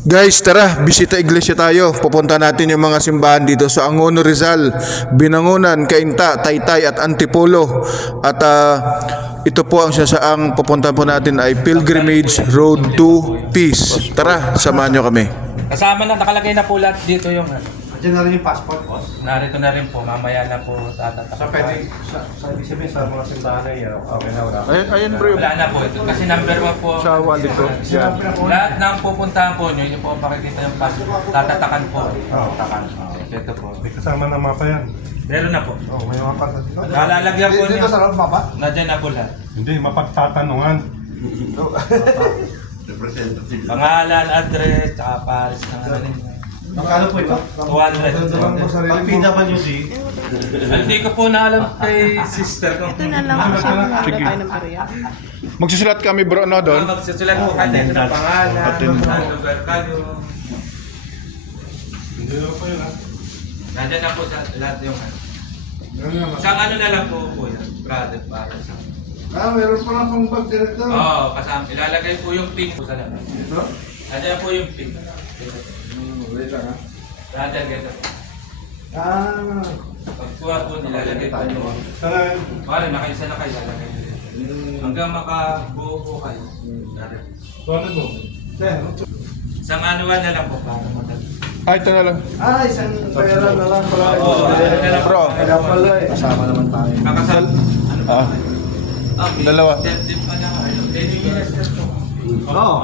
Guys, tara, bisita iglesia tayo. Pupunta natin yung mga simbahan dito sa Angono, Rizal, Binangonan, Cainta, Taytay at Antipolo. At ito po ang sasaang pupunta po natin ay Pilgrimage Road to Peace. Tara, samahan nyo kami. Kasama na, nakalagay na po lahat dito yung Diyan na rin yung passport, boss. narito na rin po, mamaya na po tatatak. So, pwede, sa ibig sabihin sa mga simbahan na yun, okay na, wala. Ayun bro, Wala na po ito, kasi number 1 po. sa wallet ko. Yan. Lahat ng pupuntahan po nyo, yun po ang pakikita yung passport. Tatatakan po. Oo, takan. Ito po. May kasama ng mapa yan. Meron na po. Oo, may mapa na dito. Nalalagyan po Dito niya. sa loob, mapa? Nadyan na po lahat. Hindi, mapagtatanungan. Pangalan, address, tsaka Paris ng ano nila. Magkano po ito? 200. Pag PWD, Hindi ko po na alam kay sister kung Ito na lang kasi Sige. tayo ng barya. Magsusulat kami bro, no, doon? magsusulat po kayo ito ng pangalan, Attendant. ng lugar kayo. hindi na po yun, ha? Nandiyan na po sa lahat yung ano. Ganun naman. Isang ano na lang po yan, product para sa... Meron pa lang pang bag direkto. Oo, kasama. Ilalagay po yung pin po sa lahat. Ito? Nandiyan po yung pin. Wait lang, ha? Nandiyan ganito. Pagkuha po, nilalagay po yung... Sana yun. Wala, nakaisa na kayo, lalagay nyo. Hanggang makabuo po kayo. So, ano to? Isang anuan na lang po para madali. Ito na lang. Isang pera na lang pala. Oo, ano na lang po. Bro. Kaya pala eh. Kasama naman tayo. Kakasal. Ano ba? Ah. Okay. Dalawa. September pa na kayo. Then yung minister po. Oo.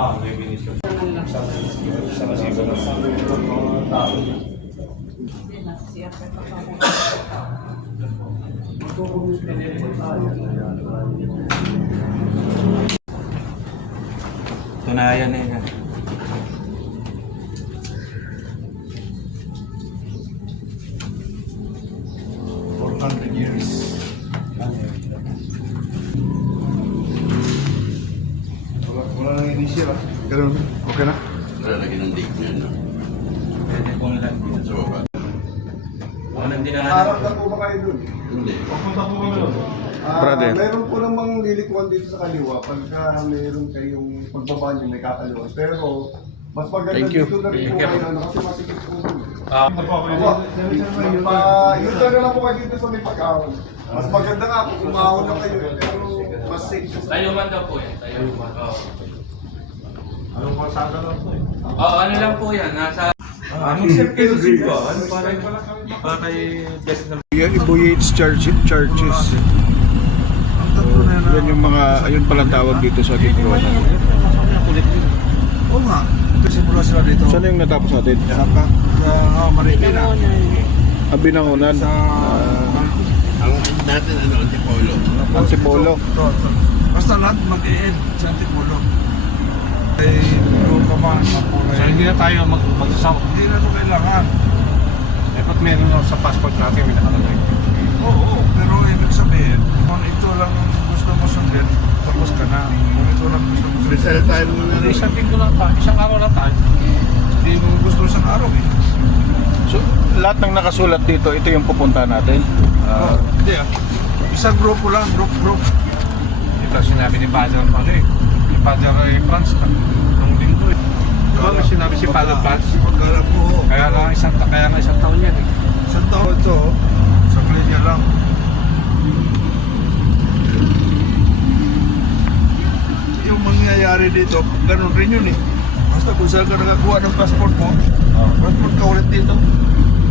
Tunayan na yan. Wala nang initial, ha? Ganun. Okay na? Lalagyan ng date niya, no? Pwede pong lang. Sa baba. Walang Harap dinangan. na po ba kayo dun? Hindi. Papunta po kami doon. Brother. Meron po namang lilikuan dito sa kaliwa pagka meron kayong pagbaba niyo may kakaliwa. Pero mas maganda Thank you. dito na rin po Thank you. kayo ano, kasi masikip po dun. Ah, Yuta na lang po kayo dito sa may pag-ahon. Mas maganda nga kung umahon na kayo pero mas safe. tayo man daw po yan. Tayo man. Oo. Anong pasada lang po eh? Oo, ano lang po yan. Nasa... Mag-save kayo sa ba? Ano para kay best na... Yan, Iboyates Churches. Yan yung mga, ayun palang tawag dito sa Kiprona. Oo nga. Ito simula sila dito. Saan yung natapos natin? Sa Marikina. Binangonan. Sa... Ang natin, ano, Antipolo. Antipolo. Basta lahat mag-e-end sa Antipolo. Ay, doon ka man, So hindi na tayo magsasama. hindi na ito kailangan. Dapat meron na sa passport natin may nakalagay. Oo, pero ibig sabihin, kung ito lang gusto mo sundin, tapos ka na. Kung ito lang gusto mo sundin. Rizal tayo muna rin. Isang linggo lang tayo, isang araw lang tayo. Hindi mo gusto sa araw eh. So, lahat ng nakasulat dito, ito yung pupunta natin. Hindi ah. Isang grupo lang, group. Ito sinabi ni Father ano eh. Ni Father Franz nung linggo eh. Diba may sinabi si Father Franz? Pagkala ko, Kaya nga isang taon yan eh. isang taon ito, sa linya lang. Yung mangyayari dito, ganun rin yun eh. Basta kung saan ka nakakuha ng passport mo, passport ka ulit dito.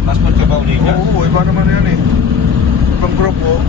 Passport ka ba uli niya? Oo, iba naman yan eh. Ibang grupo,